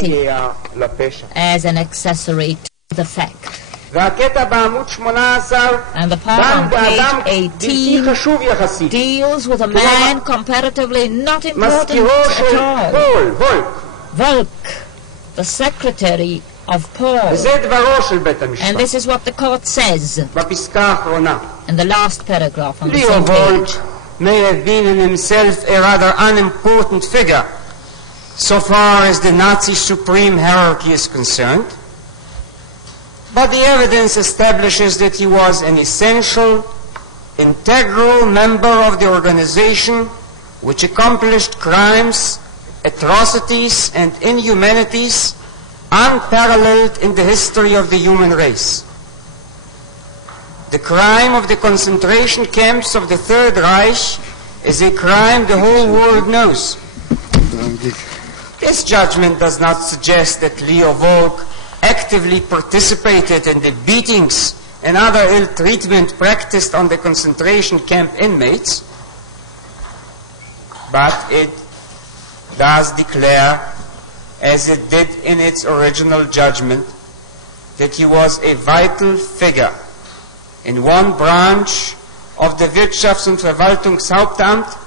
as an accessory to the fact. והקטע בעמוד 18 And the part on page 18 deals with a man comparatively not important at all. Volk, the secretary of Paul. וזה דברו של בית המשפט. And this is what the court says בפסקה האחרונה. in the last paragraph on the Leo same Volk page. may have been in himself a rather unimportant figure so far as the Nazi supreme hierarchy is concerned, but the evidence establishes that he was an essential, integral member of the organization which accomplished crimes, atrocities, and inhumanities unparalleled in the history of the human race. The crime of the concentration camps of the Third Reich is a crime the whole world knows. This judgment does not suggest that Leo Volk actively participated in the beatings and other ill treatment practiced on the concentration camp inmates, but it does declare, as it did in its original judgment, that he was a vital figure in one branch of the Wirtschafts- und Verwaltungshauptamt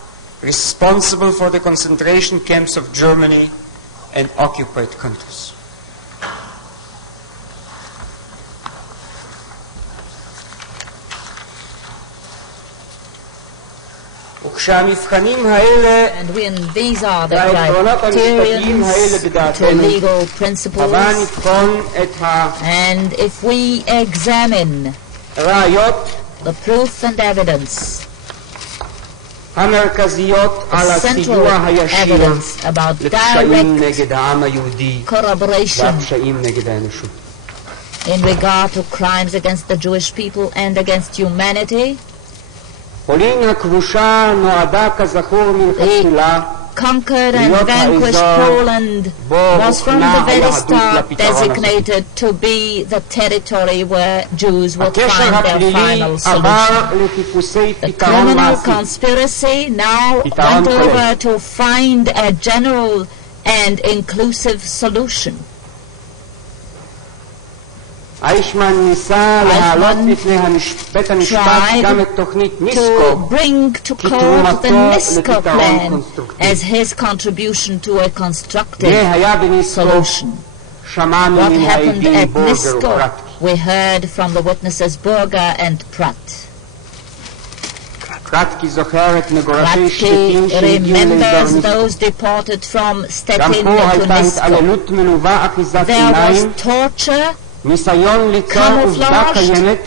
responsible for the concentration camps of Germany and occupied countries. וכשהמבחנים האלה והעקרונות המשפטיים האלה בדעתנו, הבה נבחון את and if we examine הראיות the proof and evidence, המרכזיות על הסיוע הישיר לפשעים נגד העם היהודי והפשעים נגד האנושות. in regard to crimes against the Jewish people and against humanity, פולין הכבושה נועדה כזכור מלכתחילה conquered and vanquished Poland was from the very start designated to be the territory where Jews would find their final solution. The criminal conspiracy now went over to find a general and inclusive solution. אייכמן ניסה להעלות בפני בית המשפט גם את תוכנית ניסקו כתרומתו לפתרון קונסטרוקטיבי. as his contribution to a constructive היה בניסקו שמענו What מן happened העדים at בורגר Nisko, ופרטקי. we heard from the witnesses Burger and Pratt. רטקי זוכר את מגורשי שטטין Ratke שהגיעו remembers לאזור those ניסקו. deported from גם Stettin פה to הייתה Nisko. התעללות מלווה אחיזת There עיניים, was torture, ניסיון ליצור עובדה קיימת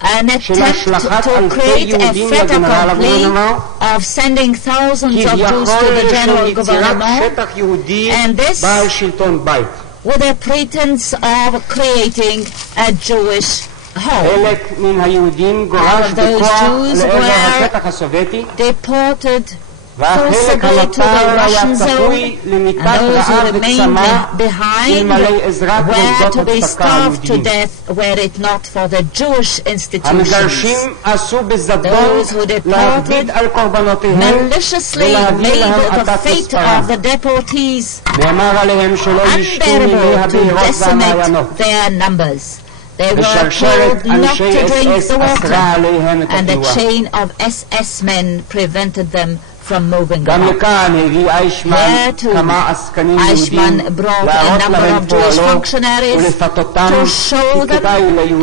an attempt to create a fait accompli of sending thousands of Jews to the general government, and this with a pretense of creating a Jewish home. All of those Jews were deported forcibly to the Russian zone, and those who remained behind were to be starved to death were it not for the Jewish institutions. Those who deported maliciously made the fate of the deportees unbearable to decimate their numbers. They were told not to drink the water, and a chain of SS men prevented them from moving on. Here too, Eichmann brought a number of Jewish functionaries to show them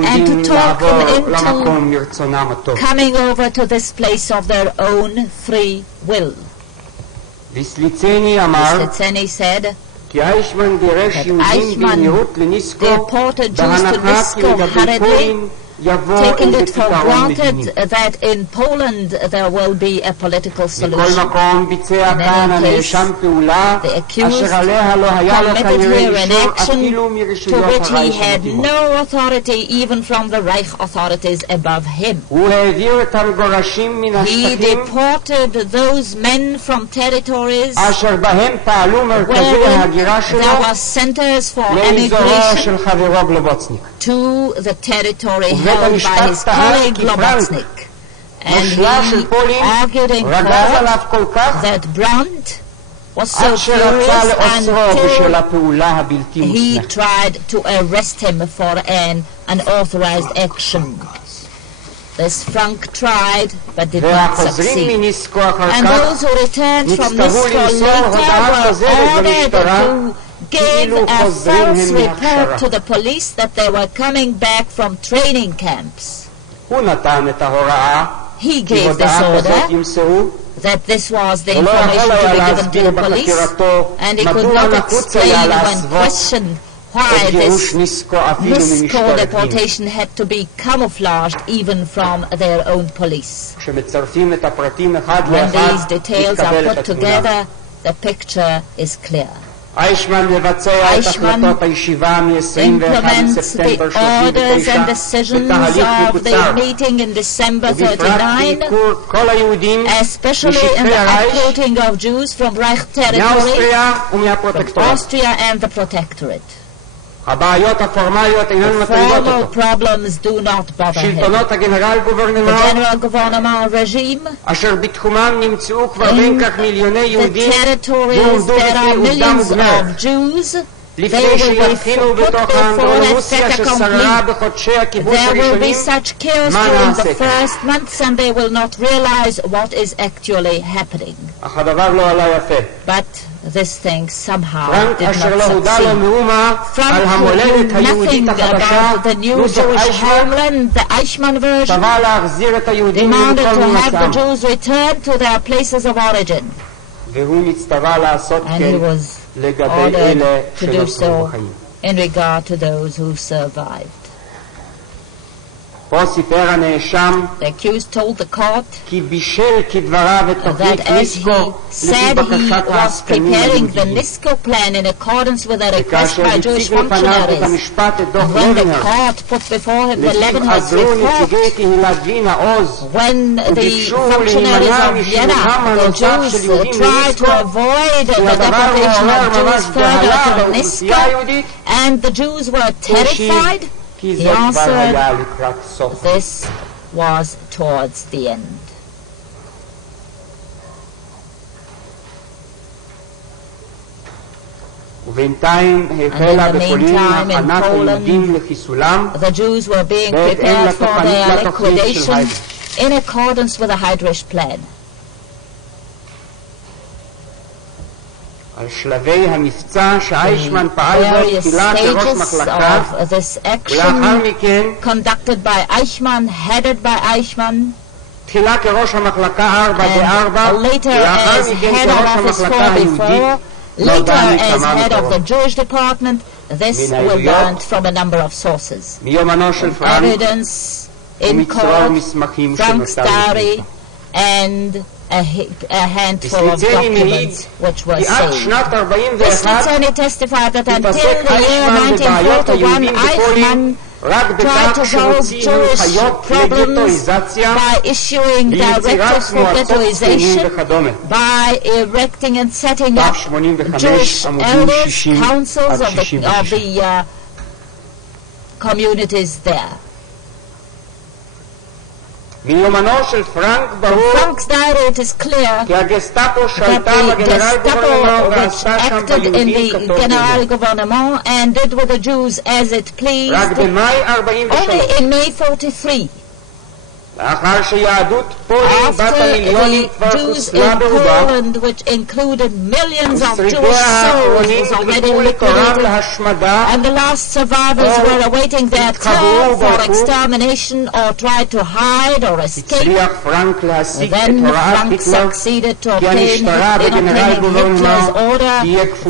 and to talk them into coming over to this place of their own free will. Litzeni said that Eichmann deported Jews to Nisko hurriedly, taking it for granted that in Poland there will be a political solution. In any case, the accused committed here an action to which he had no authority even from the Reich authorities above him. He deported those men from territories where there were centers for emigration to the territory held by his colleague Lobatsnik. And he argued in court that Brandt was so furious until he tried to arrest him for an unauthorized action. This Frank tried but did not succeed. And those who returned from Nisko later were ordered to give a false report to the police that they were coming back from training camps. He gave this order that this was the information to be given to the police, and he could not explain when questioned why this Nisko deportation had to be camouflaged even from their own police. When these details are put together, the picture is clear. Aeychmann implements the orders and decisions of the meeting in December 1939, especially in the uprooting of Jews from Reich territory, from Austria and the Protectorate. The formal problems do not bother him. The general government regime, in the territories there are millions of Jews, they will be put before a fait accompli. There will be such chaos during the first months and they will not realize what is actually happening. But this thing somehow did not succeed. Frank knew nothing about the new Jewish homeland. The Aeychmann version demanded to have the Jews return to their places of origin. And he was ordered to do so in regard to those who survived. The accused told the court that as he said he was preparing the Nisko plan in accordance with a request by Jewish functionaries, and when the court put before him the Levenhard's report, when the functionaries of Vienna, the Jews, tried to avoid the deportation of Jews further to Nisko, and the Jews were terrified, he answered, this was towards the end. And in the meantime, in Poland, the Jews were being prepared for their liquidation in accordance with the Heydrich plan. על שלבי המבצע שאייכמן פעל בו תחילה כראש מחלקה ולאחר מכן conducted by Aeychmann, headed by Aeychmann, תחילה כראש המחלקה 4 ולאחר מכן כראש המחלקה היהודית later as head of the Jewish department. This we learned from a number of sources. Evidence in court, Frank's diary, and a handful of documents which were saved. This Litzeni testified that until the year 1941, Aeychmann tried to solve Jewish problems by issuing directives for ghettoization, by erecting and setting up Jewish elders, councils of the communities there. From Frank's diary it is clear that the Gestapo which acted in the Generalgouvernement and did with the Jews as it pleased only in May 43. After the Jews in Poland, which included millions of Jewish souls, was already liquidated, and the last survivors were awaiting their turn for extermination or tried to hide or escape, then Frank succeeded to obtain Hitler's order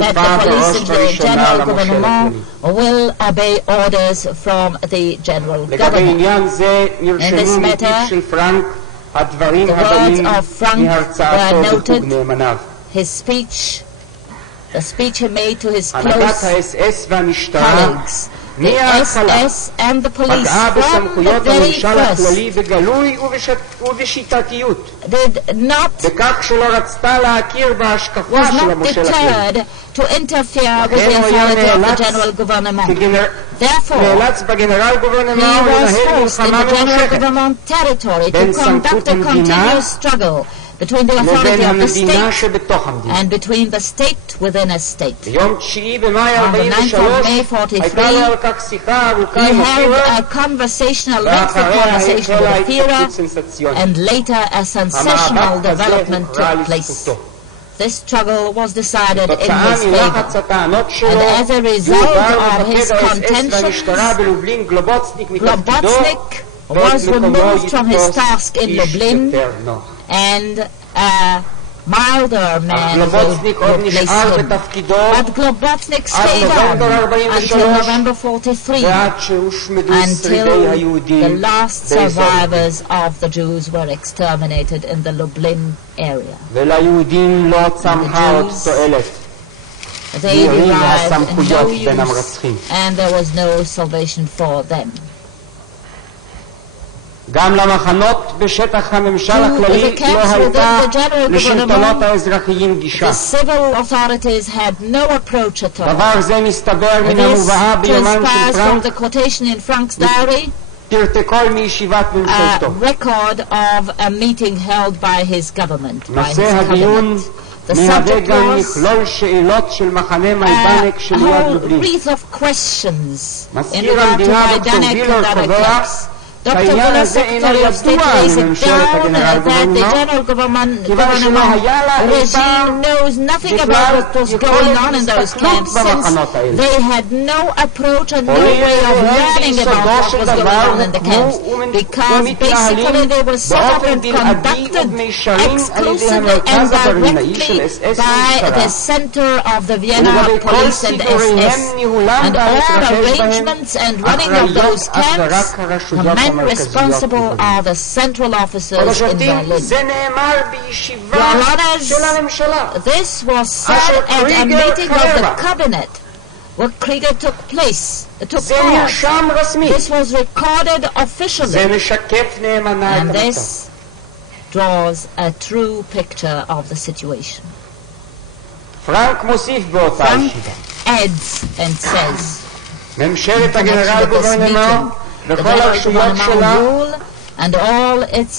that the police and the general government will obey orders from the general government. In this matter, the words of Frank were noted, his speech, the speech he made to his close colleagues. The SS and the police from the very first did not, was not deterred to interfere with the authority of the general government. Therefore, he was forced in the general government territory to conduct a continuous struggle between the authority of the state and between the state within a state. On the 9th of May 43, he held a lengthy conversation with the Führer, and later a sensational development took place. This struggle was decided in his favor, and as a result of his contentions, Globocnik was removed from his task in Lublin, and a milder man replaced him. But Globocnik stayed on until November 43, until the last survivors of the Jews were exterminated in the Lublin area. The Jews, they derived no use, and there was no salvation for them. גם למחנות בשטח הממשל הכללי לא הייתה לשלטונות האזרחיים גישה. דבר זה מסתבר מן המובאה ביומן של פרנק פרטקול מישיבת ממשלתו. נושא הדיון מהווה גם מכלול שאלות של מחנה מיידנק שליד לובלין. מזכיר המדינה דוקטור וולר קובע שהעניין הזה אינו ידוע לממשלת הגנרל גוברנמנט, כיוון שלא היה לה איתם בכלל יכולת הסתכלות במחנות האלה. הורים ביסודו של דבר הוקמו ומתנהלים באופן בלעדי ובמישרין על ידי המרכז הגרעינאי של אס.אס ומשטרה, ולגבי כל סידוריהם ניהולם והמתרחש בהם אחראיות אך ורק הרשויות responsible are the central officers in Berlin. Your Honors, this was said at a meeting of the cabinet where Krieger took place. This was recorded officially, and this draws a true picture of the situation. Frank adds and says, ממשלת הגנרל גוברנמנט וכל הרשויות שלה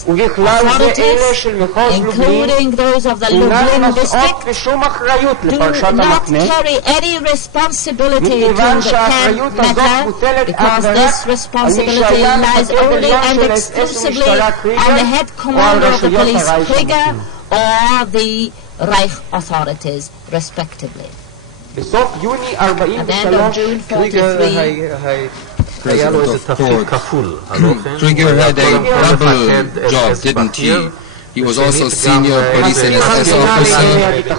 ובכלל זה אלה של מחוז לובלין אינן נושאות בשום אחריות לפרשת המחנה, מכיוון שהאחריות הזאת מוטלת אך ורק על מי שהיה מפקד עליון של אס.אס ומשטרה קריגר או על רשויות הרייך המתאימים. בסוף יוני 43 קריגר היה לו איזה תפקיד כפול. Krieger had a double job, didn't he? He was also senior police and SS officer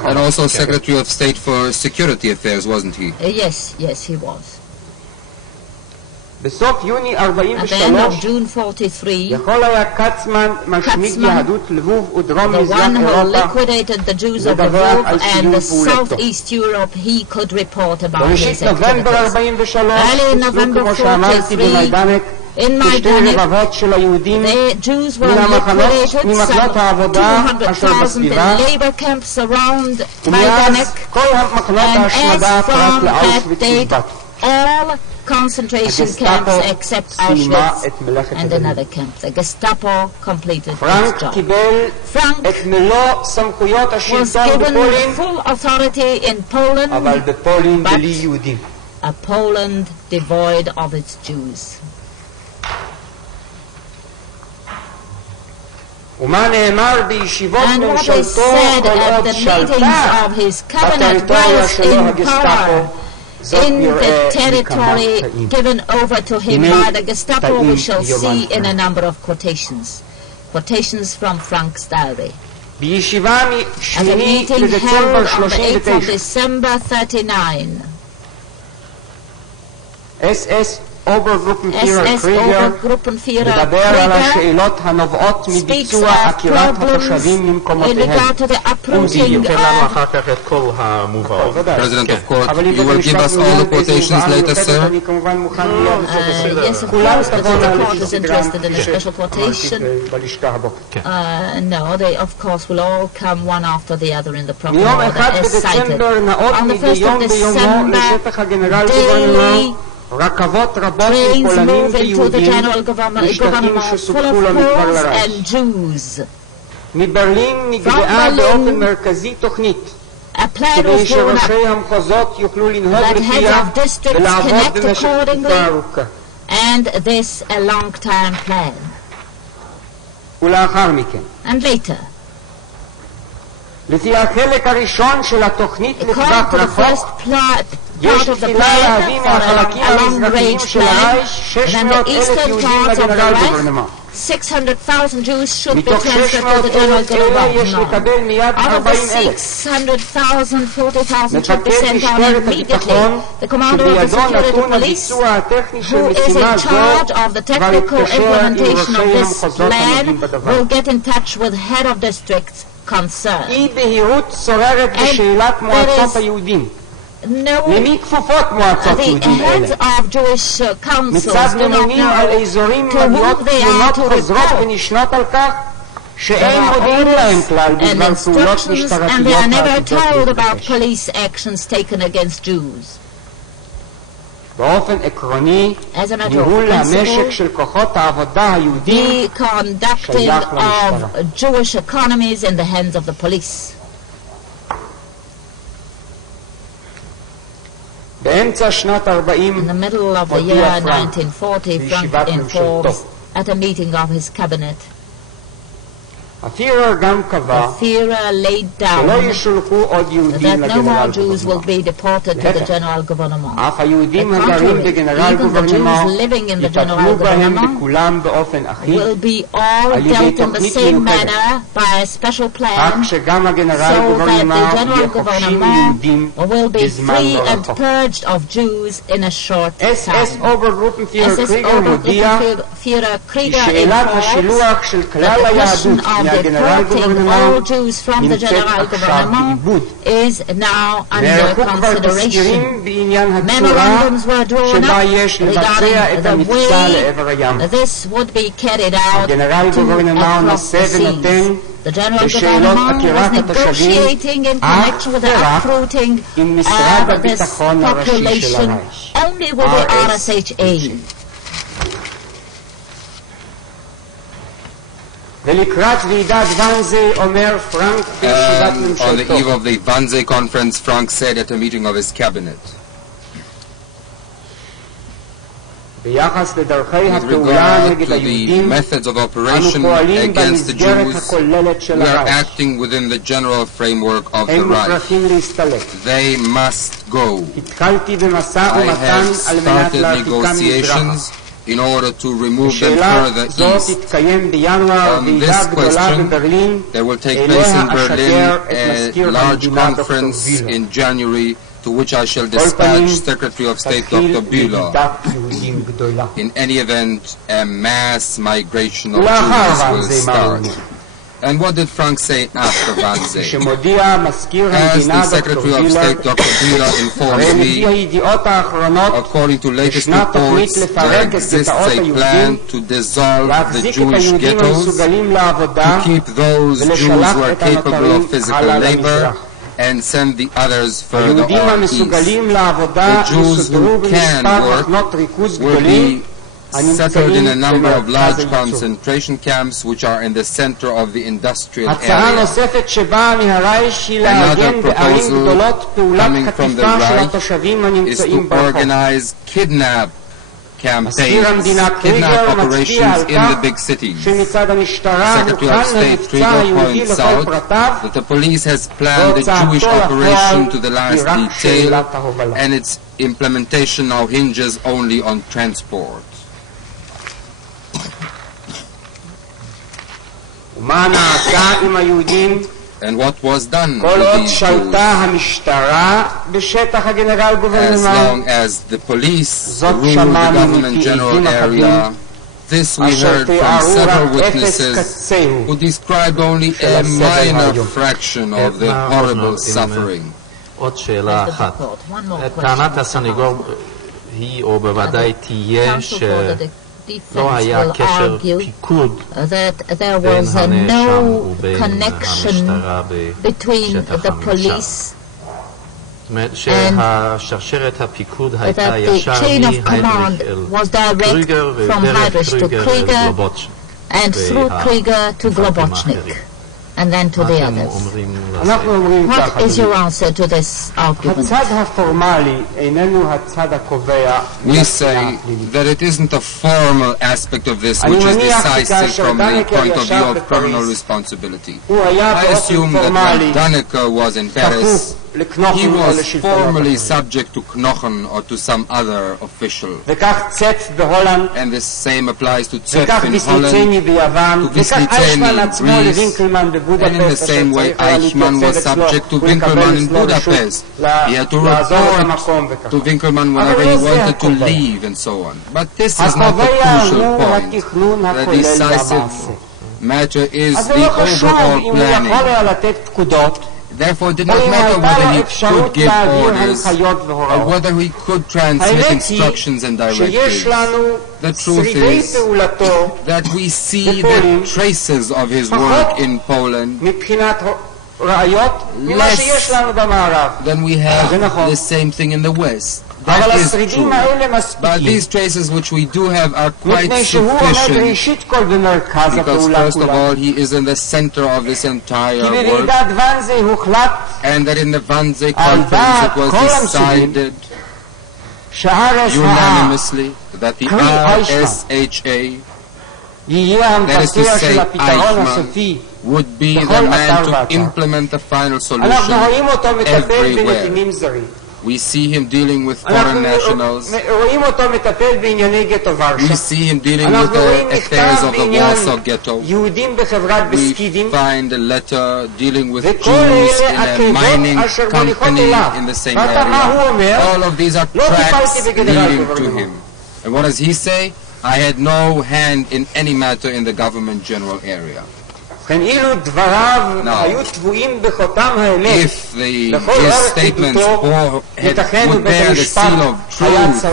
and also Secretary of State for Security Affairs, wasn't he? Yes, he was. בסוף יוני 43 יכול היה קצמן משמיד יהדות לבוב ודרום מזרח אירופה לדבר על סיום פעולתו. בראשית נובמבר 43 הוצאו כמו שאמרתי במיידנק כשתי רבבות של היהודים ממחנות העבודה אשר בסביבה, ומאז כל מחנות ההשמדה פרט לאושוויץ ובט. Concentration camps except Auschwitz and another camp. The Gestapo completed its job. Frank was given full authority in Poland, but a Poland devoid of its Jews. And what is said at the meetings of his cabinet was in power in the territory given over to him by the Gestapo, we shall see in a number of quotations from Frank's diary. At a meeting held on the 8th of December 39, SS Obergruppenführer Krieger speaks of problems in regard to the approaching President, of course, you will give us all the quotations later, sir? Yes, of course, but the court is interested in a special quotation. No, they of course will all come one after the other in the proper order as cited. On the 1st of December, daily trains move into the general government full of Poles and Jews. מברלין נקבעה באופן מרכזי תוכנית כדי שראשי המחוזות יוכלו לנהוג לפיה ולעבוד במשך תקופה ארוכה. And this a long-term plan. ולאחר מכן, And later, לפי החלק הראשון של התוכנית לטווח according to the רחוק, first part יש of the תחילה plan להביא for מהחלקים a המזרחיים long-range של plan, הרייש then 600,000 the eastern יהודים parts of the לגנרל Reich, גוברנמן. 600,000 Jews should be מתוך transferred to the 600,000 general אלה יש government. לקבל מיד Out of the 40,000. 600,000, 40,000 should be מפקד sent on משטרת immediately. הביטחון The commander of the שבידו security נתון police, הביצוע הטכני של who is משימה in זו, charge of the כבר technical התקשר עם implementation of ראשי this המחוזות הנוגעים plan, בדבר. will get in touch with head of districts concerned. אי בהירות שוררת בשאלת מועצות היהודים. No, למי כפופות מועצות the יהודים heads אלה? of Jewish councils מצד do not ממונים על know אזורים to מגיעות whom they are תלונות to חוזרות report. ונשנות על כך There שאין are מודיעים להם orders כלל and בדבר פעולות instructions, and they משטרתיות are never העתידות told about להתרחש. police actions taken against Jews. באופן עקרוני, As a matter ניהול of המשק principle, של כוחות העבודה היהודים the conducting שייך of למשטרה. Jewish economies in the hands of the police. באמצע שנת 40 In the middle of the הודיע year פרנק 1940, Frank בישיבת ממשלתו. informs at a meeting of his cabinet. הפירר גם קבע The Führer laid שלא down ישולחו עוד יהודים that no more לגנרל Jews will גוברנמן. be deported to the להפך, general government. אף היהודים On the הגרים contrary, בגנרל even the גוברנמן Jews living in the יטפלו general בהם government בכולם באופן אחיד, will be all על ידי dealt in the תוכנית same מיוחדת. manner by a special כך plan, שגם הגנרל so that גוברנמן the general יהיה חופשי government מיהודים will be בזמן free לא and רחוק. purged of Jews in a short אס time. אוברגרופנפירר SS קריגר מודיע Führer כי Krieger שאלת informs השילוח של that כלל the היהדות question of מהגנרל deporting גוברנמן all Jews from the נמצאת general עכשיו government בעיבוד. is now under נערכו כבר consideration. תסקירים בעניין הצורה Memorandums were drawn שבה up יש לבצע regarding את the המבצע לעבר הים. way this would be carried out הגנרל to גוברנמן across נושא the ונותן seas. The general בשאלות government עקירת was התושבים negotiating in אך connection with the ורק uprooting עם משרד of this הביטחון הראשי של population הרייך. only with the RSHA. ולקראת ועידת ואנזה אומר פרנק בישיבת On the eve ממשלתו, of the Wannsee conference, Frank said at a meeting of his cabinet, ביחס לדרכי with הפעולה regard נגד to the היהודים, methods of אנו operation פועלים against the במסגרת Jews, הכוללת של we are הרייך. acting within the general framework of the הם Reich. מוכרחים להסתלק. They must go. התחלתי במשא I ומתן have על מנת started להרחיקם מזרחה. negotiations in order to remove them בשאלה further זאת east. תתקיים בינואר On ועידה this גדולה question, בברלין, There will take אליה place in Berlin אשגר את a מזכיר large המדינה דוקטור conference וילר. in January to which I shall כל פנים, dispatch Secretary of State תתחיל Dr. Bühler. ירידת יהודים גדולה. In any event, a mass migration of ולאחר Jews will ואנזה מה הוא start. אומר? And what did Frank say after Wannsee? כשמודיע מזכיר As המדינה the דוקטור Secretary of וילר, State Dr. Bühler הרי informs לפי me, הידיעות האחרונות, according to latest ישנה תוכנית reports, לפרק there את exists גטאות a היהודים, plan to dissolve the להחזיק את Jewish היהודים ghettos, המסוגלים לעבודה, to keep those Jews ולשלח who are את capable הנותרים of physical הלאה labor למזרח. and send the others further היהודים on east. המסוגלים לעבודה The Jews יסודרו who can במספר work מחנות ריכוז will גדולים be settled in a number of large הייצור. concentration camps which are in the center of the industrial הצעה area. נוספת שבאה מהרייך היא לעגן בערים גדולות פעולת coming from the חטיפה של Reich התושבים is הנמצאים to ברחוב. organize kidnap campaigns, מזכיר המדינה kidnap קריגר מצביע על operations in the כך big cities. שמצד המשטרה Secretary of מוכן State למבצע Krieger היהודי points לכל out פרטיו, that the police has planned the Jewish והוצאתו operation to לפועל the היא last רק detail, שאלת ההובלה. and its implementation now hinges only on transport. ומה נעשה עם היהודים? And what was done כל with עוד these שלטה Jews? המשטרה בשטח הגנרל As גוברנמן, long as the police זאת ruled the שמענו government general מפעילים area, this we אשר heard from תיארו several רק אפס witnesses קצהו. who described only של a הסבל minor האיום. fraction of the horrible suffering. עוד שאלה Mr. אחת. Duport, one more טענת question. הסניגור היא או בוודאי תהיה Counsel for the defense שלא היה will קשר argue פיקוד that there בין was הנאשם no ובין connection המשטרה between בשטח the הממשל. police, זאת אומרת שהשרשרת הפיקוד that הייתה the ישר chain of מהיידריך command אל was direct קריגר from ודרך Heydrich to קריגר אל Krieger גלובוצ'ניק. and through Krieger to והמפרקים Globocnik. האחרים. and then to the others. What is your answer to this argument? We say that it isn't the formal aspect of this which is decisive from the point of view of criminal responsibility. I assume that when Rטקה was in Paris, he was formally subject to Knochen or to some other official. And the same applies to Zepf in Holland, to Wisliceni in Greece, and in the same way Eichmann was subject to Winkelmann in Budapest. He had to report to Winkelmann whenever he wanted to leave and so on. But this is not the crucial point. The decisive matter is the overall planning. Therefore, it did not matter whether he could give orders or whether he could transmit instructions and directives. The truth is that we see the traces of his work in Poland less than we have the same thing in the West. That is true. But these traces which we do have are quite sufficient because first of all he is in the center of this entire work, and that in the Wannsee conference it was decided unanimously that the RSHA, that is to say Eichmann, would be the man to implement the final solution everywhere. We see him dealing with foreign nationals. We see him dealing with the affairs of the Warsaw Ghetto. We find a letter dealing with Jews in a mining company in the same area. All of these are tracks leading to him. And what does he say? I had no hand in any matter in the government general area. Now, if his statements would bear the seal of truth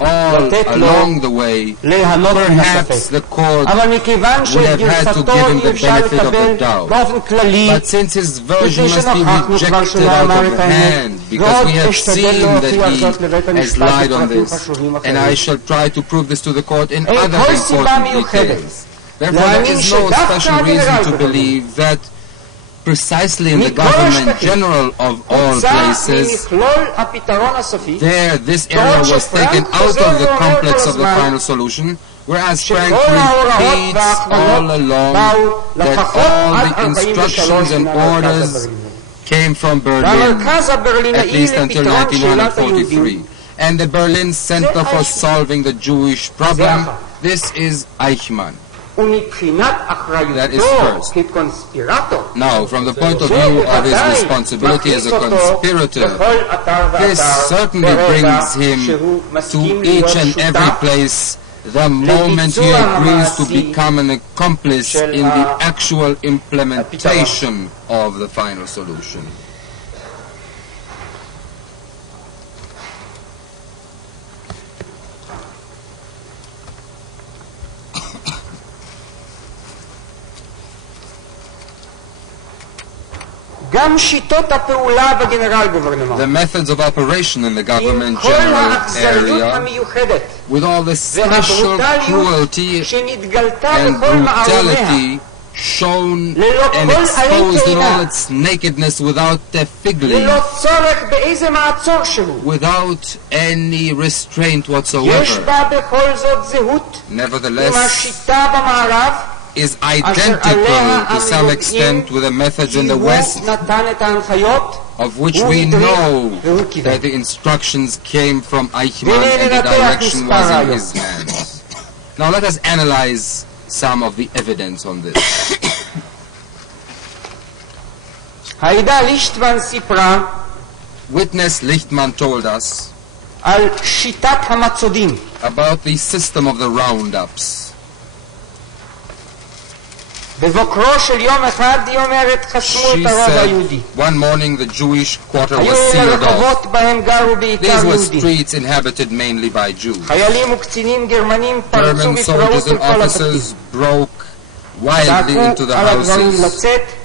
all along the way, perhaps the court would have had to give him the benefit of the doubt. But since his version must be rejected out of hand, because we have seen that he has lied on this, and I shall try to prove this to the court in other important details. Therefore, there is no special reason to believe that precisely in the government general of all places, there this area was taken out of the complex of the final solution, whereas Frank repeats all along that all the instructions and orders came from Berlin, at least until 1943. And the Berlin Center for Solving the Jewish Problem, this is Eichmann. That is first. Now, from the point of view of his responsibility as a conspirator, this certainly brings him to each and every place the moment he agrees to become an accomplice in the actual implementation of the final solution. The methods of operation in the government general area, with all the special cruelty and brutality shown and exposed in all its nakedness without the fig leaf, without any restraint whatsoever, nevertheless is identical to some extent with the methods in the West, of which we know that the instructions came from Eichmann and the direction was in his hands. Now let us analyze some of the evidence on this. Witness Lichtman told us about the system of the roundups. She said, one morning the Jewish quarter was sealed off. These were streets inhabited mainly by Jews. German soldiers and officers broke wildly into the houses.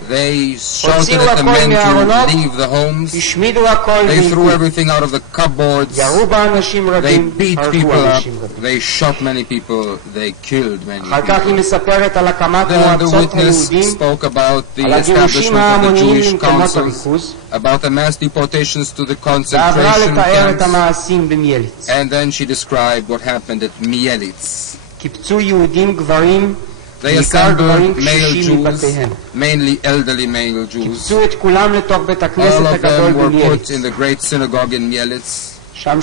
They shouted at the men to leave the homes. They threw everything out of the cupboards. They beat people up. They shot many people. They killed many people. Then the witness spoke about the establishment of the Jewish councils, about the mass deportations to the concentration camps, and then she described what happened at Mielitz. They assembled male Jews, mainly elderly male Jews. All of them were put in the great synagogue in Mielitz. There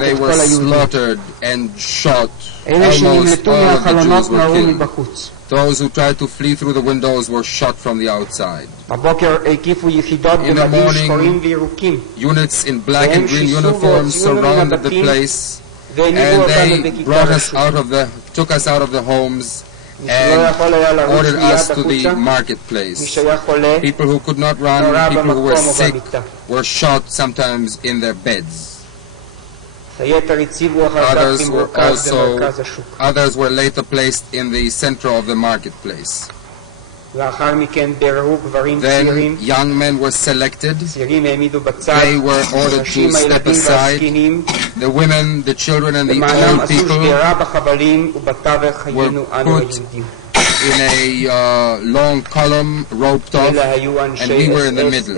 they were slaughtered and shot. Almost all of the Jews were killed. Those who tried to flee through the windows were shot from the outside. In the morning, units in black and green uniforms surrounded the place, and they brought us out of took us out of the homes and ordered us to the marketplace. People who could not run, people who were sick, were shot sometimes in their beds. Others were later placed in the center of the marketplace. Then young men were selected. They were ordered to step aside. The women, the children, and the old people were put in a long column, roped off, and we were in the middle.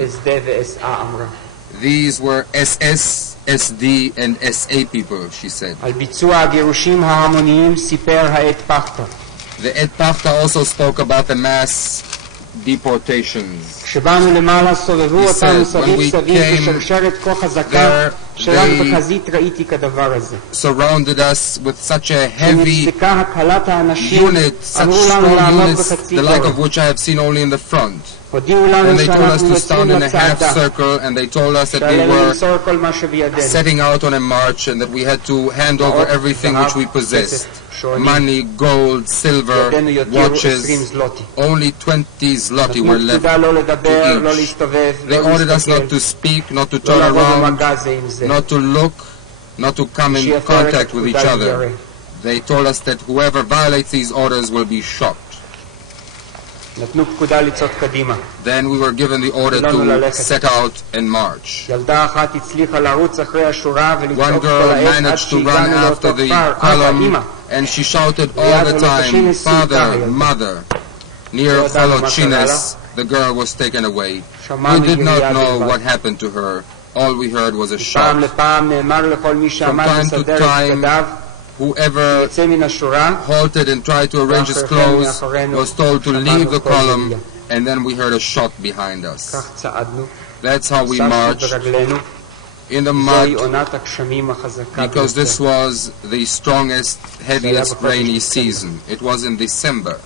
These were SS, SD, and SA people, she said. The Et Pachta also spoke about the mass deportations. He said, when we came there, they surrounded us with such a heavy unit, such strong units, the like of which I have seen only in the front. And they told us to stand in a half circle, and they told us that we were setting out on a march and that we had to hand over everything which we possessed. Money, gold, silver, watches. Only 20 zloty were left to each. They ordered us not to speak, not to turn around, not to look, not to come in contact with each other. They told us that whoever violates these orders will be shot. Then we were given the order to set out and march. One girl managed to run after the column, and she shouted all the time, "Father, Mother." Near Cholochines, the girl was taken away. We did not know what happened to her. All we heard was a shot. From time to time, whoever halted and tried to arrange his clothes was told to leave the column, and then we heard a shot behind us. That's how we marched in the mud, because this was the strongest, heaviest rainy season. It was in December.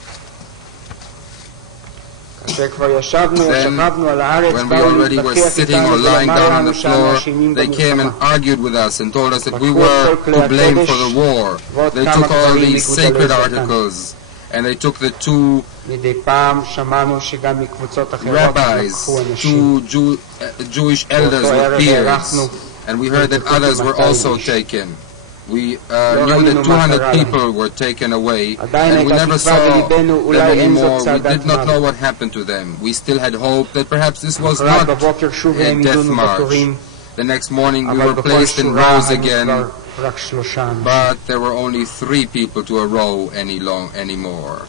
Then, when we already were sitting or lying down on the floor, they came and argued with us and told us that we were to blame for the war. They took all these sacred articles, and they took the two rabbis, two Jewish elders with beards, and we heard that others were also taken. We knew that 200 people were taken away, and we never saw them anymore. We did not know what happened to them. We still had hope that perhaps this was not a death march. The next morning we were placed in rows again, but there were only 3 people to a row anymore.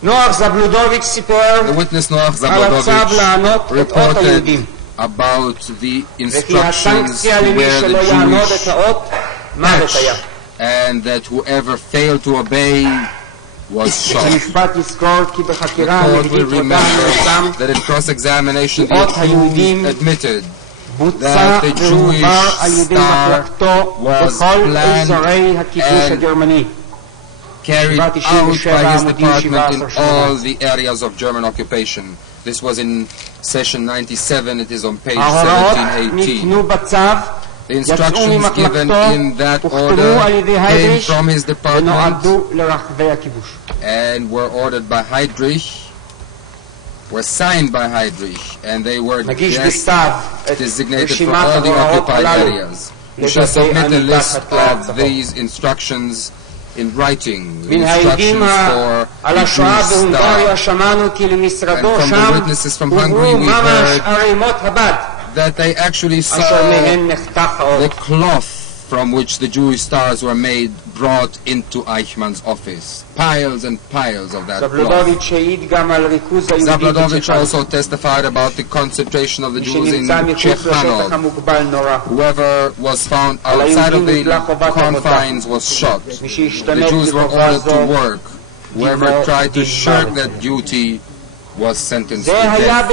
The witness Noach Zabludovich reported about the instructions to wear the Jewish patch, and that whoever failed to obey was shot. The court will remember that in cross-examination the accused admitted that the Jewish star was planned and carried out by his department in all the areas of German occupation. This was in session 97, it is on page 1718. The instructions given in that order came from his department and were ordered by Heydrich, were signed by Heydrich, and they were designated for all the occupied areas. We shall submit a list of these instructions in writing instructions for Jewish staff. And from the witnesses from Hungary we heard that they actually saw the cloth from which the Jewish stars were made brought into Eichmann's office. Piles and piles of that cloth. Zabladovich also testified about the concentration of the Jews in Czechanov. Whoever was found outside of the confines was shot. The Jews were ordered to work. Whoever tried to shirk that duty was sentenced to death.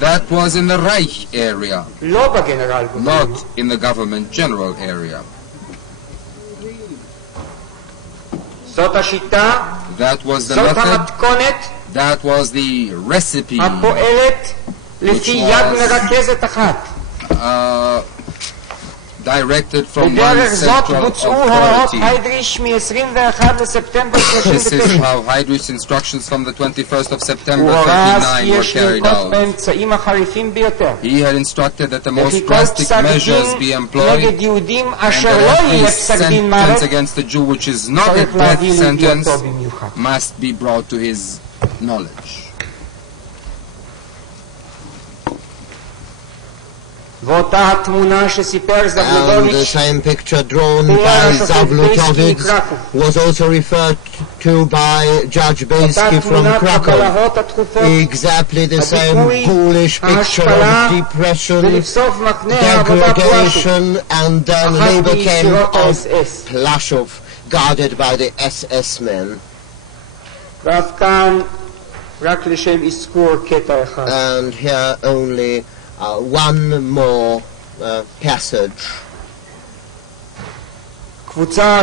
That was in the Reich area, not in the government general area. That was the method, that was the recipe which was directed from one central authority. This is how Heydrich's instructions from the 21st of September 1939 were carried out. He had instructed that the most drastic measures be employed and that every sentence against a Jew which is not a death sentence must be brought to his knowledge. And the same picture drawn by Zablutovich was also referred to by Judge Beisky from Krakow. Exactly the same ghoulish picture of depression, degradation, and then labor camp of Plaszow, guarded by the SS men. And here only one more passage. That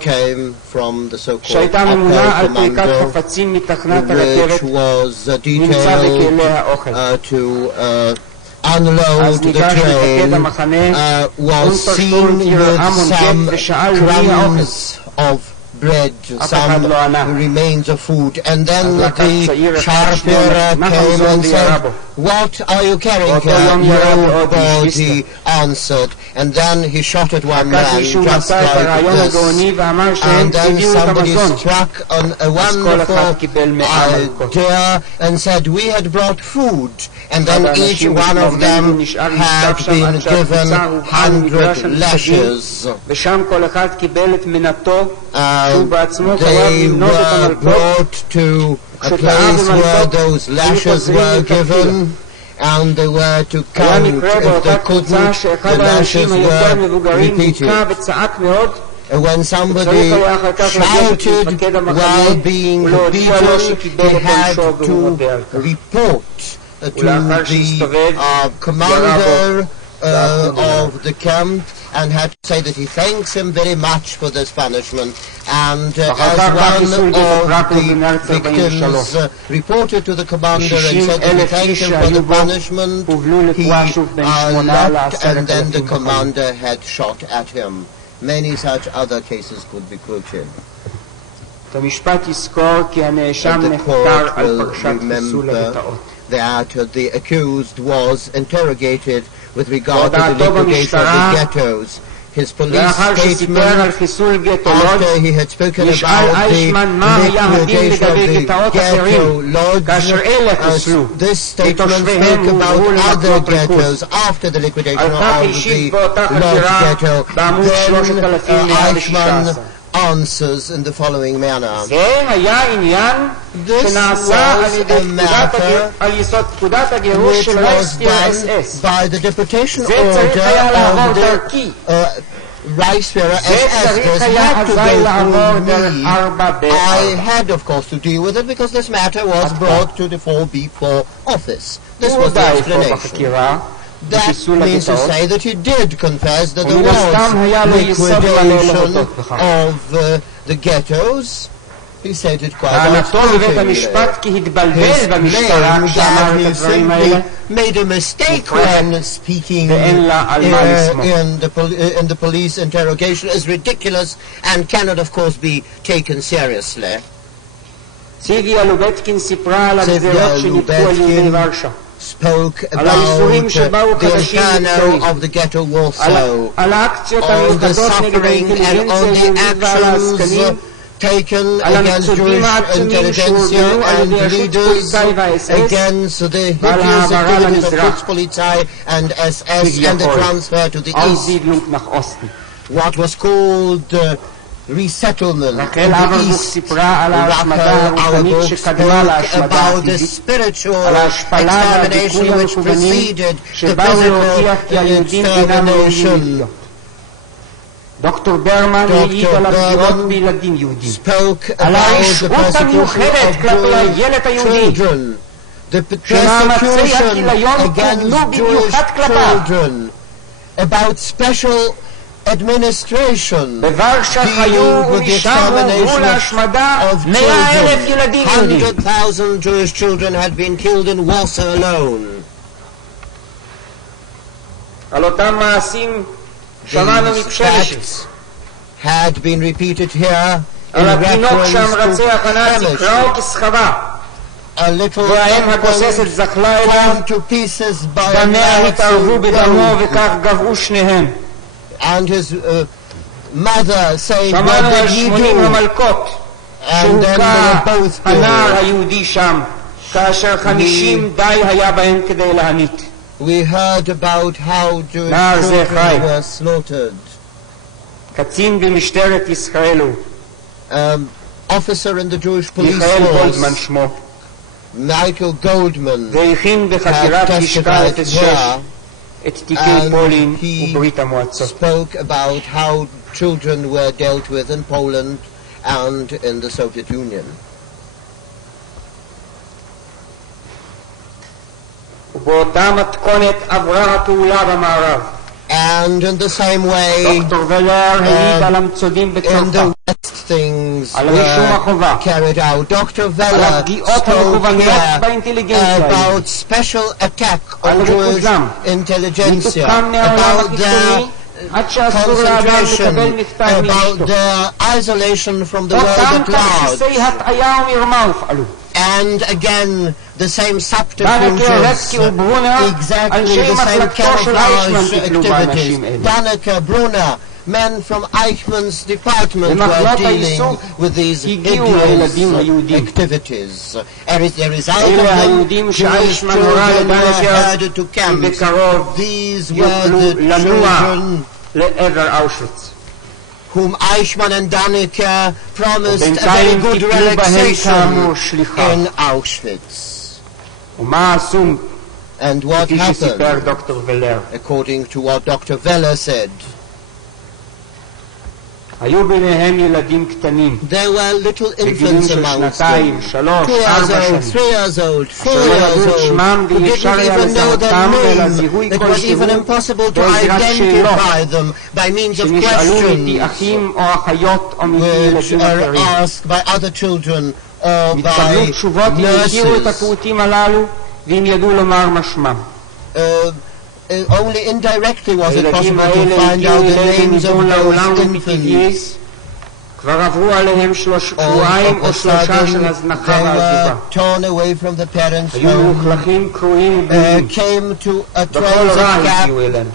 came from the so-called Appel Commando, which was detailed to unload the train, was seen with some crumbs of bread, some remains of food, and then the Scharführer came and said, "What are you carrying here?" Nobody answered, and then he shot at one man just like this, and then somebody struck on a wonderful idea and said, "We had brought food," and then each one of them had been given 100 lashes. They were brought to a place where those lashes were given, and they were to count. If they couldn't, the lashes were repeated. When somebody shouted while being beaten, he had to report to the commander of the camp, and had to say that he thanks him very much for this punishment. And as one of the victims reported to the commander and said that he thanked him for the punishment, he left, and then the commander had shot at him. Many such other cases could be quoted. The court will remember that the accused was interrogated with regard to the liquidation of the ghettos. His police statement, after he had spoken about the liquidation of the ghetto lodge, this statement spoke about other ghettos after the liquidation of the lodge ghetto. Then Aeichmann answers in the following manner. This was a matter which was done by the deputation order of the Reichsführer SS. This had to go through me. I had, of course, to deal with it because this matter was brought to the 4B4 office. This was the explanation. That means to say that he did confess that there was liquidation of the ghettos. He said it quite artfully. His claim that he simply made a mistake when speaking in the police interrogation is ridiculous and cannot, of course, be taken seriously. Sylvia Lubetkin spoke about the inferno of the ghetto Warsaw, on the suffering and on the actions taken against Jewish intelligentsia and leaders, against the hideous activities of Volkspolizei and SS and the transfer to the east. What was called resettlement in the east. Rachel, our book, spoke about the spiritual extermination which preceded the physical extermination. דוקטור ברמן העיד על הפגיעות בילדים יהודים, על הרשעות המיוחדת כלפי הילד היהודי, שמאמצי הכיליון כוונו במיוחד כלפיו. About special administration בוורשה חיו ומשם הובאו להשמדה 100,000 ילדים יהודים. 100,000 Jewish children had been killed in Warsaw alone. על אותם מעשים שמענו מפשלשץ. Had been repeated here על התינוק שהמרצח הנאצי קראו כסחבה, והאם הגוססת זחלה אליו, דמיה התערבו בדמו וכך גבעו שניהם. שמענו על 80 המלכות שהוכה הנער היהודי שם, כאשר 50 די היה בהם כדי להנית. We heard about how Jewish children were slaughtered. קצין במשטרת ישראל הוא officer in the Jewish police מיכאל force, גולדמן שמו, Michael Goldman, והכין בחקירת לשכה 06 את תיקי פולין וברית המועצות. spoke about how children were dealt with in Poland and in the Soviet Union. ובאותה מתכונת עברה הפעולה במערב. And in the same way, דוקטור וולר העיד על המצודים in בצרפת, the West things על רישום החובה, carried out. Dr. על Vella הפגיעות spoke המכוונות here באינטליגנציה, about special attack על on Jewish ריכוזם, intelligentsia, ניתוקם מהעולם about their החיצוני, עד שאסור לאדם לקבל מכתב about מאשתו. their isolation from the world אותם at large. תרסיסי הטעיה ומרמה הופעלו. And again, the same דנקר, רטקה subterfuges, וברונר, exactly אנשי the same מחלקתו של אייכמן camouflage טיפלו activities. באנשים אלה. Danneke, Brunner, men from Eichmann's department were dealing with these hideous activities. As a result of them, Jewish children were headed to camps. These were the children לעבר אושוויץ. whom Eichmann and Danneke promised a very good relaxation in Auschwitz. ומה עשו? And what כפי שסיפר happened, דוקטור וולר? according to what Dr. Vella said, היו ביניהם ילדים קטנים, there were little בגילים infants של amongst שנתיים, them, 3, 2 years 4 old, שנים, 3 years old, 4 אשר לא years ידעו את old, שמם who ואי אפשר didn't היה even know their לזהותם אלא name. זיהוי It was even כלשהו impossible to בעזרת שאלות identify them by means of שנשאלו מפי questions אחים או אחיות או מפי which ילדים are אחרים. asked by other children or התקבלו by תשובות אם הכירו את nurses. הפעוטים הללו ואם ידעו לומר משמם. Only indirectly was it הילדים possible to האלה find הגיעו out the אליהם names of מפה לעולם those infants. ומטבעיז, כבר עברו עליהם שבועיים או 3 של הזנחה they ועזובה. were torn away from the parents' היו home, מוכלכים, קרועים ובריאים. came to a בכל transit רע camp, הגיעו אלינו.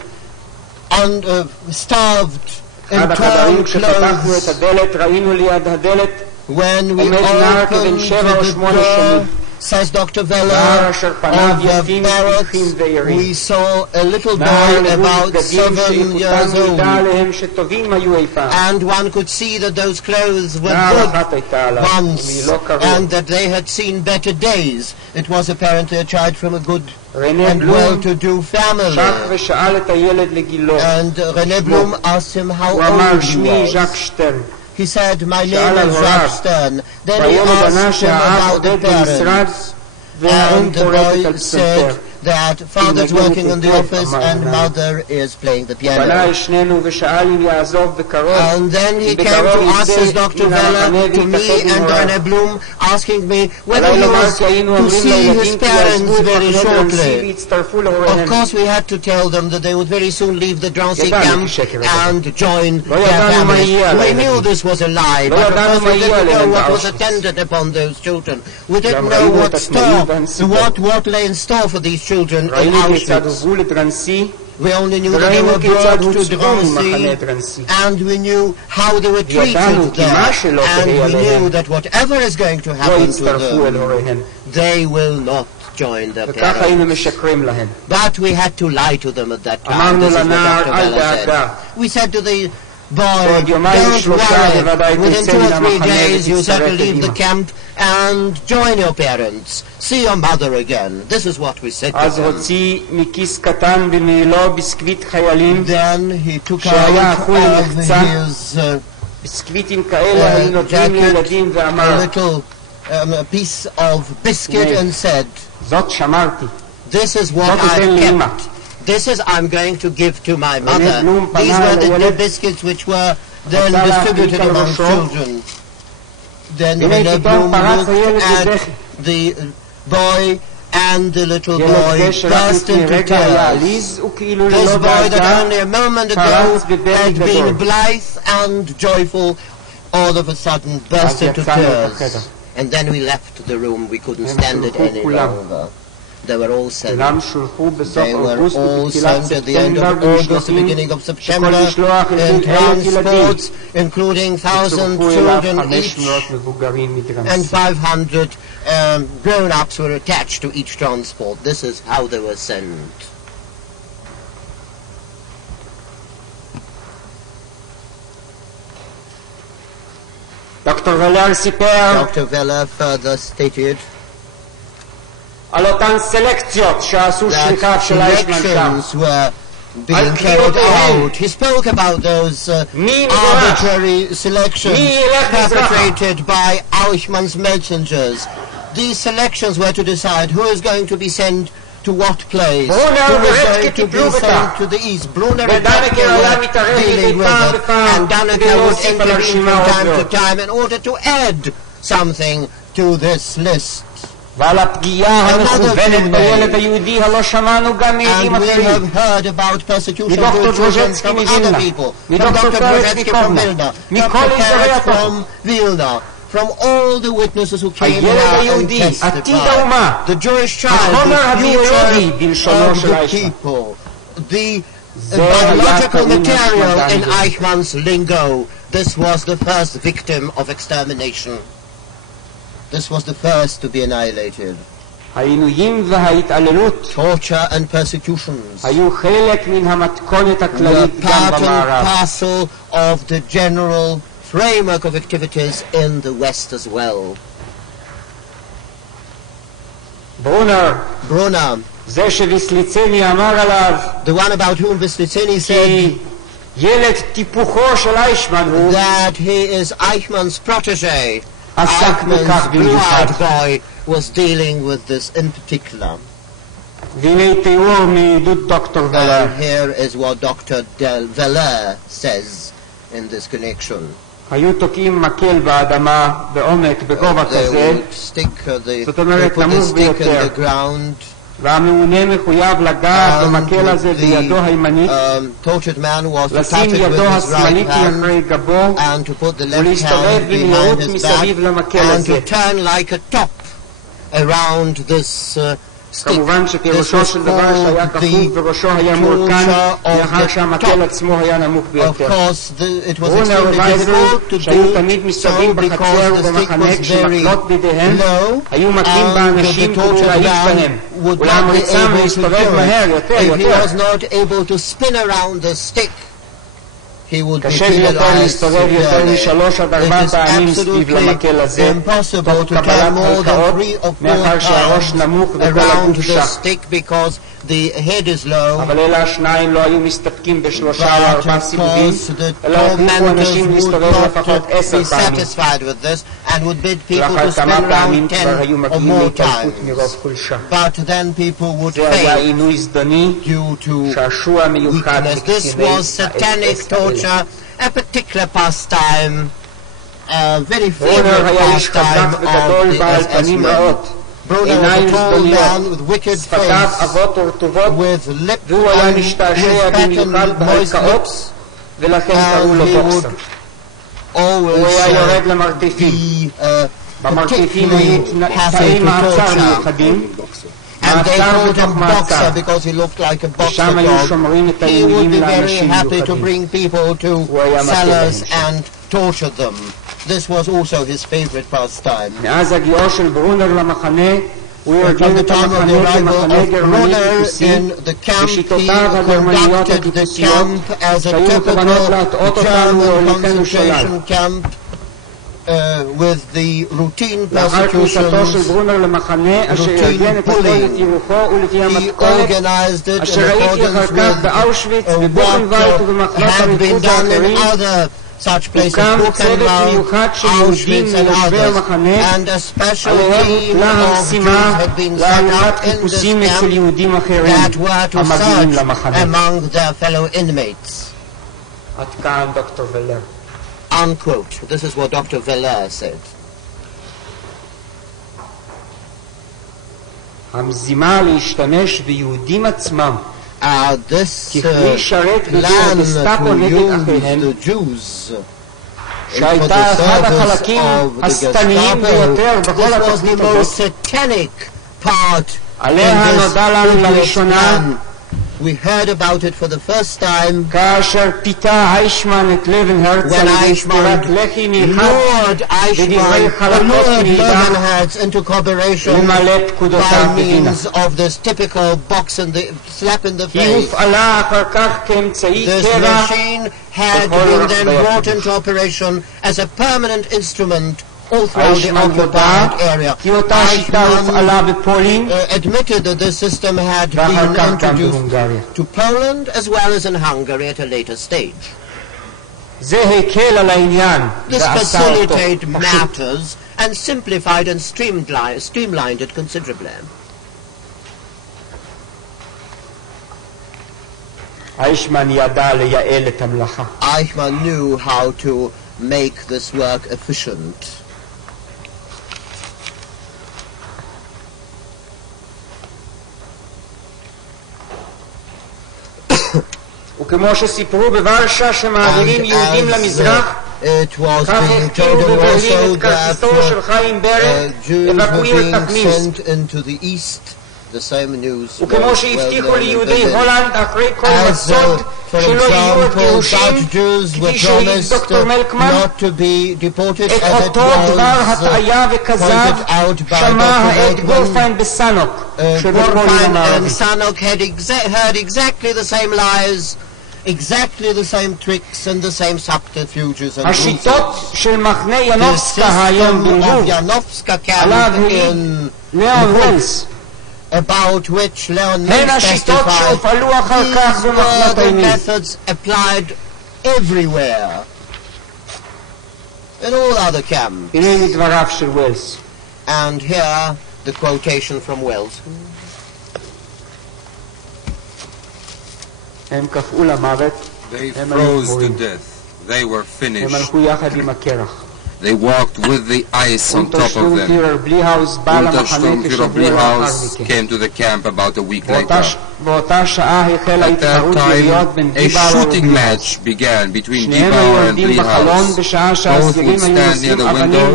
starved in אחד החדרים torn כשפתחנו את clothes. הדלת ראינו ליד הדלת When we עומד נער opened כבן 7 או the 8 door, שנים. says Dr. נער Vella, אשר פניו of the יפים barracks, פתוחים ועירים. we saw a little נער boy לבוש about בגדים 7 years שאיכותם old, מעידה עליהם שטובים היו אי פעם. and one could see that those clothes were נער good אחת הייתה עליו, והיא לא once, קרוע. and that they had seen better days. It was apparently a child from a good רנה and בלום well-to-do family. שק ושאל את הילד לגילו. And René Blum asked him how הוא אמר old he שמי was. ז'ק שטרן. He said, my שאל name על is הוריו. Jacques Stern. Then he והיום הוא בנה asked him שהאב about the עובד במשרד parents. והאם And the פורטת על boy פסנתר. said that father's working in the office and mother is playing the פנה piano. אל שנינו ושאל אם יעזוב בקרוב. And then he came בקרוב to us as יצא Dr. מן המחנה Vella to me ויתאחד עם and הוריו. René Blum, asking me whether עליי he לומר was כי היינו to אומרים see his לילדים כי יעזבו parents את very מחנה דרנסי shortly. ויצטרפו Of להוריהם. course we had to tell them that they would very soon leave the Drancy ידענו camp שקר הזה. and join לא their ידענו מה יהיה families. על We הילדים. knew this was a lie, לא but of ידענו course מה we יהיה didn't עליהם know what was באושוויץ. attended upon those children. We didn't גם know ראינו what את התנאים store, בנסיבות. what lay in store for these children. children in Auschwitz. We only knew that they were brought to Drancy, and we knew how they were treated there, and we knew that whatever is going to happen to them, they will not join their parents. But we had to lie to them at that time. This is what Dr. Vella said. We said to the boy, don't worry, within 2 or 3 days you have to leave the camp and join your parents. See your mother again. This is what we said to them. Then he took out of his jacket a little piece of biscuit and said, this is what I kept. This is I'm going to give to my mother. These were the biscuits which were then distributed among children. Then René Blum looked at the boy, and the little boy burst into tears. This boy that only a moment ago had been blithe and joyful, all of a sudden burst into tears. And then we left the room. We couldn't stand it any longer. They were all sent. They were all sent at the end of August, the beginning of September, in transports, including 1,000 children each, and 500 grown-ups were attached to each transport. This is how they were sent. Dr. Welle further stated על אותן סלקציות שעשו שליחיו של אייכמן שם. Being carried out. He spoke about those arbitrary selections perpetrated by Eichmann's messengers. These selections were to decide who is going to be sent to what place, who is going to be sent to the east. Brunner and Rutger were dealing with it, and Dannecker would intervene from time to time in order to add something to this list. ועל הפגיעה המכוונת בילד היהודי הלא שמענו גם מעדים אחרים. מדוקטור דרוז'נסקי מווילנה, מדוקטור פרץ מווילנה, מכל אזורי התחום. From all the witnesses who came out and testified, the Jewish child, the future of the people, the biological material in Eichmann's lingo, this was the first victim of extermination. This was the first to be annihilated. Torture and persecutions were part and parcel of the general framework of activities in the West as well. Brunner, the one about whom Wisliceni said that he is Eichmann's protege, Eichmann's blue-eyed boy, was dealing with this in particular. And here is what Dr. Welle says in this connection. היו תוקעים מקל באדמה בעומק בגובה כזה, זאת אומרת נמוך ביותר, והמעונה מחויב לגעת במקל הזה בידו הימנית, לשים ידו השמאלית מאחורי גבו ולהסתובב במהירות מסביב למקל הזה. כמובן שפירושו של דבר שהיה כפוף וראשו היה מורכן לאחר שהמקל עצמו היה נמוך ביותר. ברונר ובייזר שהיו תמיד מסביב בחצר ובמחנה כשמקלות בידיהם היו מכים באנשים כדי להעיף בהם ולהמריצם להסתובב מהר יותר. קשה יותר להסתובב יותר מ3 עד 4 פעמים סביב למקל הזה תוך קבלת הלקאות מאחר שהראש נמוך וכל הגוף שח. אבל אלה השניים לא היו מסתפקים ב3 או 4 סיבובים אלא הכניסו אנשים להסתובב לפחות 10 פעמים ואחר כמה פעמים כבר היו מגיעים להתעלפות מרוב חולשה. זה היה עינוי זדוני, שעשוע מיוחד מקציני האס. A particular pastime, a very favorite pastime of the SS. Brunner was a tall man with wicked face, with lip and with patterned moist lips, and he would always be particularly happy to torture. and they called him boxer because he looked like a boxer dog. He would be very happy to bring people to cellars and torture them. This was also his favorite pastime. From the time of the arrival of Wooler in the camp, he conducted the camp as a typical German concentration camp with the routine persecutions, routine bullying. He organized it in accordance with what had been done in other such places, Buchenwald, Auschwitz and others, and a special team of Jews had been set up in this camp that were to search among their fellow inmates. Unquote. This is what Dr. Wooler said. This plan to use the Jews for the service of the Gestapo, this was the most satanic part in this previous plan. We heard about it for the first time when Aijman lured Levenherz into cooperation by means of this typical box and the slap in the face. This machine had been then brought into operation as a permanent instrument all throughout the occupied area. Aijman admitted that this system had been introduced to Poland as well as in Hungary at a later stage. This facilitated matters and simplified and streamlined it considerably. Aijman knew how to make this work efficient. וכמו שסיפרו בוורשה שמעבירים יהודים למזרח, כך הכירו בברלין את כרטיסו של חיים ברן לבקועים לתקמיס. וכמו שהבטיחו ליהודי הולנד אחרי כל מצוד שלא יהיו הגירושים, כפי שהעיד דוקטור מלקמן, את אותו דבר הטעיה וכזב שמע העד גולפיין בסנוק, Gulfine and Sanok had heard exactly the same lies, exactly the same tricks and the same subterfuges and השיטות של מחנה ינובסקה היום בלבוב, עליו העיד ליאון וולס, about which Leon testified, these were the methods applied everywhere, in all other camps. And here the quotation from Wells. They froze to death. They were finished. They walked with the ice on top of them. Untersturmführer Bliehaus came to the camp about a week later. At that time, a shooting match began between Dibauer and Bliehaus. Both would stand near the window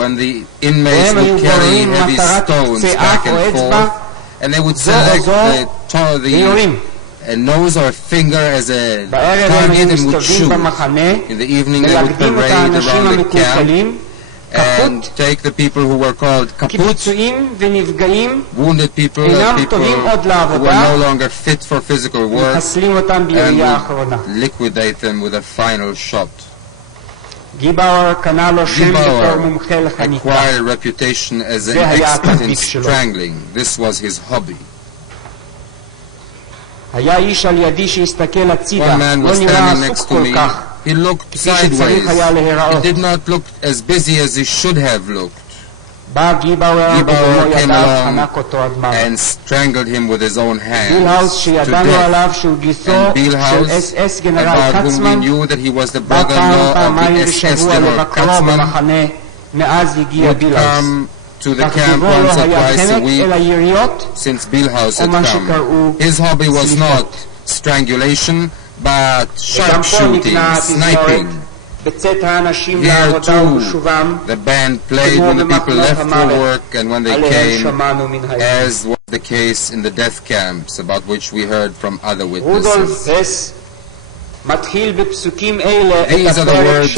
when the inmates would carry heavy stones back and forth, and they would select a nose or a finger as a target and would shoot. In the evening they would parade around the camp and take the people who were called kaput, wounded people, people who were no longer fit for physical work, and would liquidate them with a final shot. Dibauer acquired a reputation as an expert in strangling. This was his hobby. One man was standing next to me. He looked sideways. He did not look as busy as he should have looked. Dibauer came along and strangled him with his own hands to death. And Bielhaus, about whom we knew that he was the brother-in-law of the SS General Katzmann, would come to the camp once or twice a week since Bielhaus had come. His hobby was not strangulation, but sharpshooting, sniping. Here too, the band played when the people left for work and when they came, as was the the case in the death camps, about which we heard from other witnesses. These are the words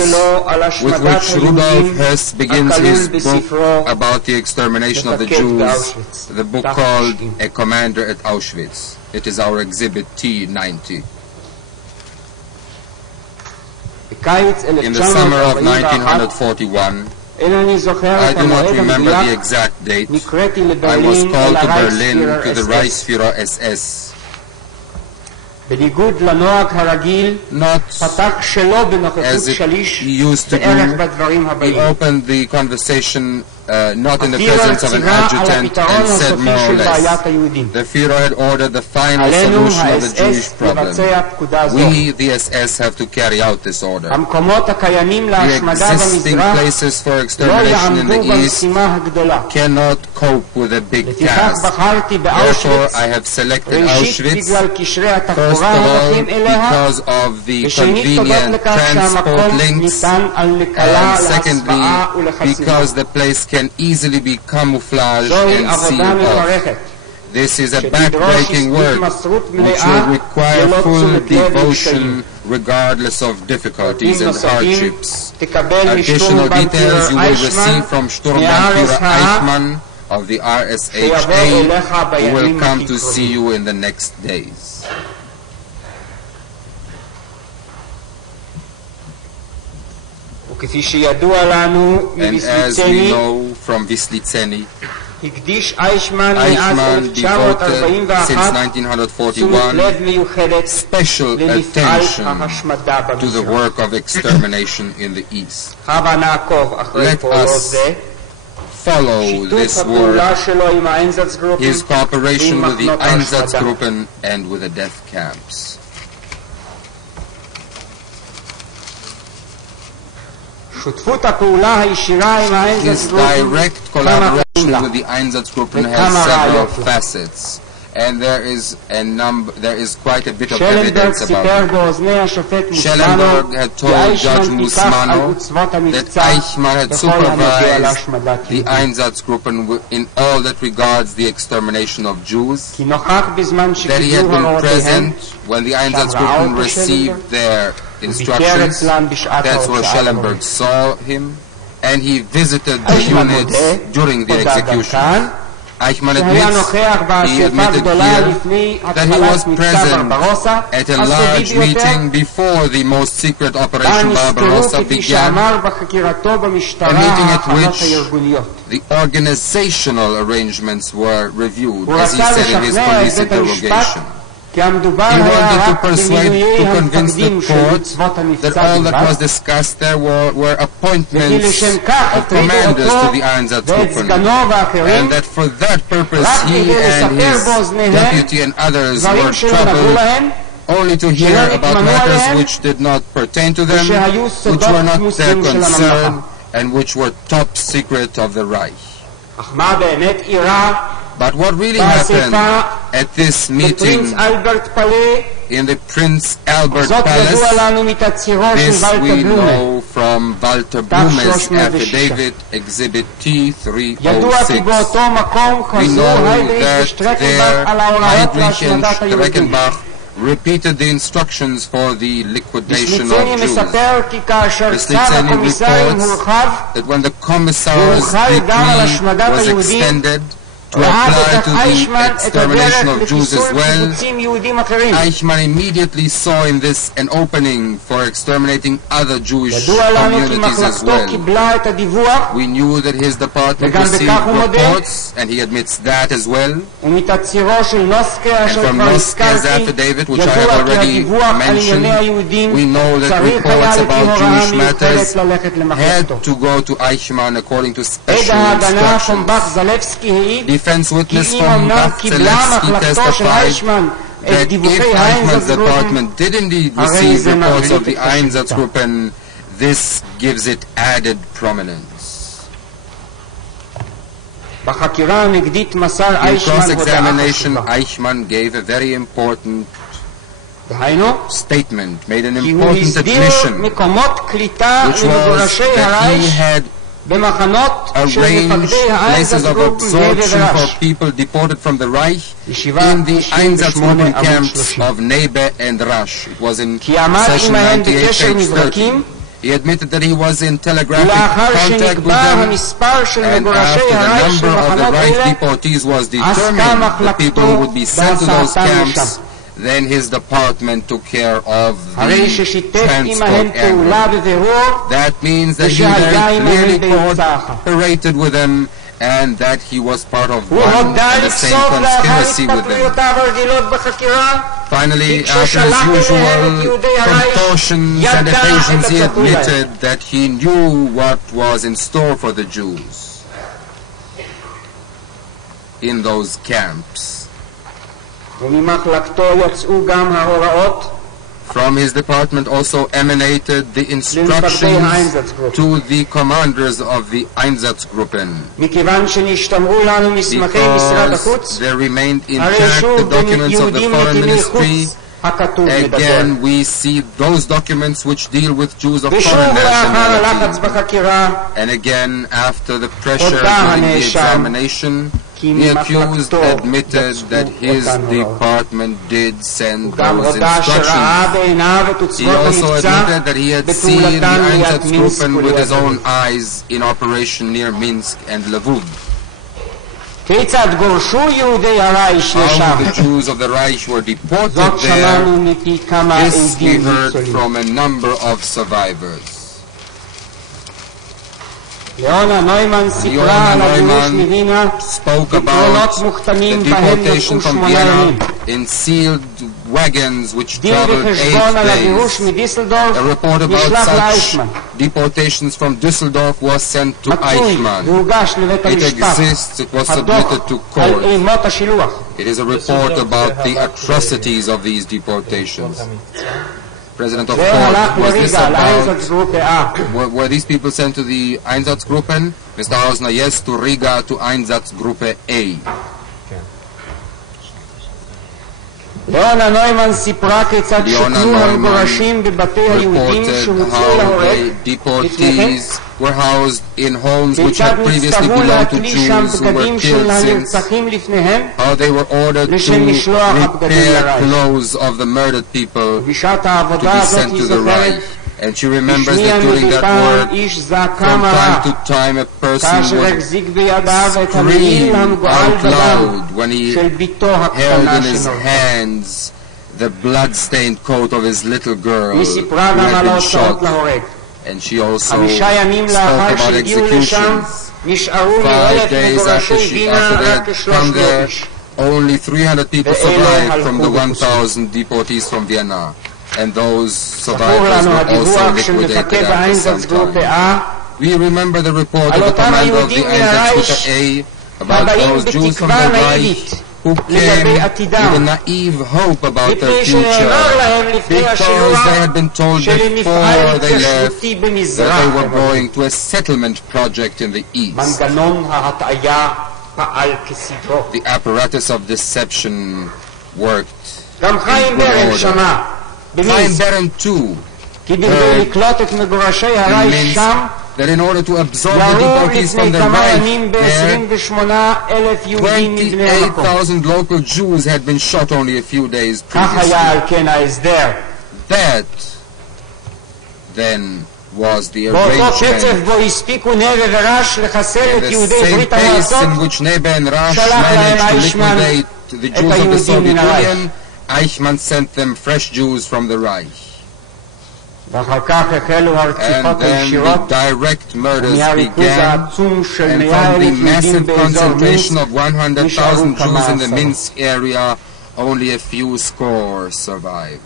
with which Rudolf Hess begins his book about the extermination of the Jews, the book called A Commander at Auschwitz. It is our exhibit T90. In the summer of 1941, I do not remember the exact date, I was called to Berlin to the Reichsführer SS. Not as it used to do, he opened the conversation not in the presence of an adjutant and said more or less, the Führer had ordered the final solution of the Jewish problem. We, the SS, have to carry out this order. The existing places for extermination in the East cannot cope with a big task. Therefore, I have selected Auschwitz, first of all, because of the convenient transport links, and secondly, because the place can easily be camouflaged and sealed off. This is a back-breaking work which will require full devotion regardless of difficulties and hardships. Additional details you will receive from Sturmbannführer Eijkman of the RSHA, who will come to see you in the next days. And as we know from Vislitseni, Eijkman devoted since 1941 special attention to the work of extermination in the East. Let us follow this work, his cooperation with the Einsatzgruppen and with the death camps. His direct collaboration with the Einsatzgruppen has several facets, and there is quite a bit of evidence about it. Schellenberg had told Judge Musmano that Eijkman had supervised the Einsatzgruppen in all that regards the extermination of Jews, that he had been present when the Einsatzgruppen received their instructions. That's where Schellenberg saw him, and he visited the units during the execution. Eijkman admits, he admitted here, that he was present at a large meeting before the most secret Operation Barbarossa began, a meeting at which the organizational arrangements were reviewed, as he said in his police interrogation. He wanted to convince the court that all that was discussed there were appointments of commanders to the Einsatzgruppen, and that for that purpose he and his deputy and others were troubled only to hear about matters which did not pertain to them, which were not their concern, and which were top secret of the Reich. But what really happened at this meeting in the Prince Albert Palace, this we know from Walter Blume's affidavit, Exhibit T306. We know that there Heydrich and Streckenbach repeated the instructions for the liquidation of Jews. Vislitseni reports that when the Commissar's decree was extended to apply to the extermination of Jews as well, Eijkman immediately saw in this an opening for exterminating other Jewish communities as well. We knew that his department received reports, and he admits that as well. And from Noska's affidavit, which I have already mentioned, we know that reports about Jewish matters had to go to Eijkman according to special instructions. Defense witness from Zalewski testified that if Eijkman's department did indeed receive reports of the Einsatzgruppen, this gives it added prominence. In cross-examination, Eijkman gave a very important statement, made an important admission, which was that he had arranged places of absorption for people deported from the Reich in the Einsatzgruppen camps of Nebe and Rasch. It was in session 98, page 13. He admitted that he was in telegraphic contact with them, and after the number of the Reich deportees was determined, the people who would be sent to those camps, then his department took care of the transport area. That means that he very clearly cooperated with them, and that he was part of one and the same conspiracy with them. Finally, after his usual contortions and evasions, he admitted that he knew what was in store for the Jews in those camps. From his department also emanated the instructions to the commanders of the Einsatzgruppen. Because there remained intact the documents of the foreign ministry, again we see those documents which deal with Jews of foreign nationality. And again, after the pressure during the examination, the accused admitted that his department did send those instructions. He also admitted that he had seen the Einsatzgruppen with his own eyes in operation near Minsk and Lvov. How the Jews of the Reich were deported there, this we heard from a number of survivors. Leona Neumann spoke about the deportation from Vienna in sealed wagons which traveled 8 days. A report about such deportations from Düsseldorf was sent to Eijkman. It exists, it was submitted to court. It is a report about the atrocities of these deportations. President of court, was this about, were these people sent to the Einsatzgruppen? Mr. Hausner, yes, to Riga, to Einsatzgruppe A. Leona Neumann reported how the deportees were housed in homes which had previously belonged to Jews who were killed since, how they were ordered to repair clothes of the murdered people to be sent to the Reich. And she remembers that during that work, from time to time, a person would scream out loud when he held in his hands the blood-stained coat of his little girl who had been shot. And she also spoke about executions. 5 days after they had come there, only 300 people survived from the 1,000 deportees from Vienna. And those survivors were also liquidated after some time. We remember the report of the commander of the Einsatzgruppe A about those Jews from the Reich who came with a naive hope about their future because they had been told before they left that they were going to a settlement project in the East. The apparatus of deception worked in good order. Chaim Beren too heard that in order to absorb the deportees from the Reich, 28,000 local Jews had been shot only a few days previously. That then was the arrangement. In the same pace in which Nebe and Rasch managed to liquidate the Jews of the Soviet Union, Eichmann sent them fresh Jews from the Reich. And then the direct murders began, and from the massive concentration of 100,000 Jews in the Minsk area, only a few score survived.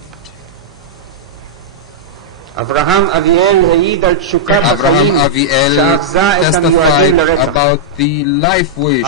Avraham Aviel testified about the life wish